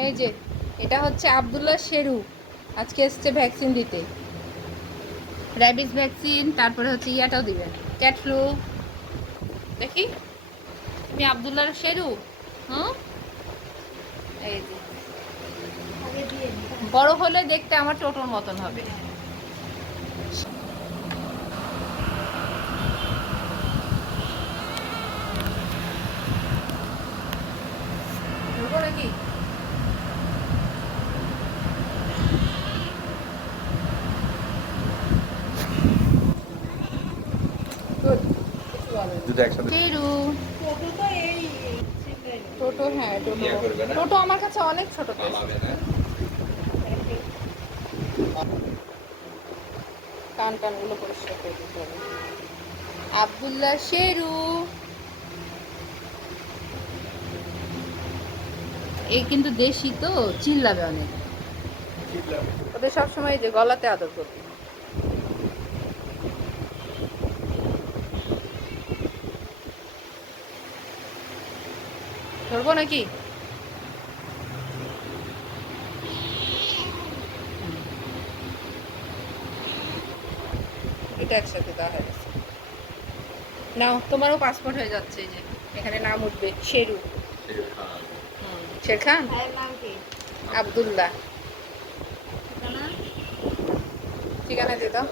এই যে এটা হচ্ছে আব্দুল্লাহ শেরু, আজকে এসছে ভ্যাকসিন দিতে, র্যাবিস ভ্যাকসিন, তারপরে হচ্ছে ইয়াটাও দিবেন, ক্যাট ফ্লু। দেখি তুমি আব্দুল্লাহ শেরু। হুম, এই যে বড় হলে দেখতে আমার টোটোর মতন হবে। ধরবো নাকি? গুড, কিছু বলো দুটো একসাথে শেরু। টোটো, হ্যাঁ টোটো, টোটো আমার কাছে অনেক ছোট পেয়েছে। পালাবে না। কান টানগুলো পরিষ্কার করে দিতে হবে। আব্দুল্লাহ শেরু, এই কিন্তু দেশি তো, চিল্লাবে অনেক। ওদের সবসময় যে গলাতে আদর করবে। ধরবো নাকি? এটা একসাথে দেওয়া হয়ে গেছে। নাও, তোমারও পাসপোর্ট হয়ে যাচ্ছে, এই যে এখানে নাম উঠবে শেরু। শের খান, আব্দুল্লাহ। ঠিকানা দিয়ে দাও।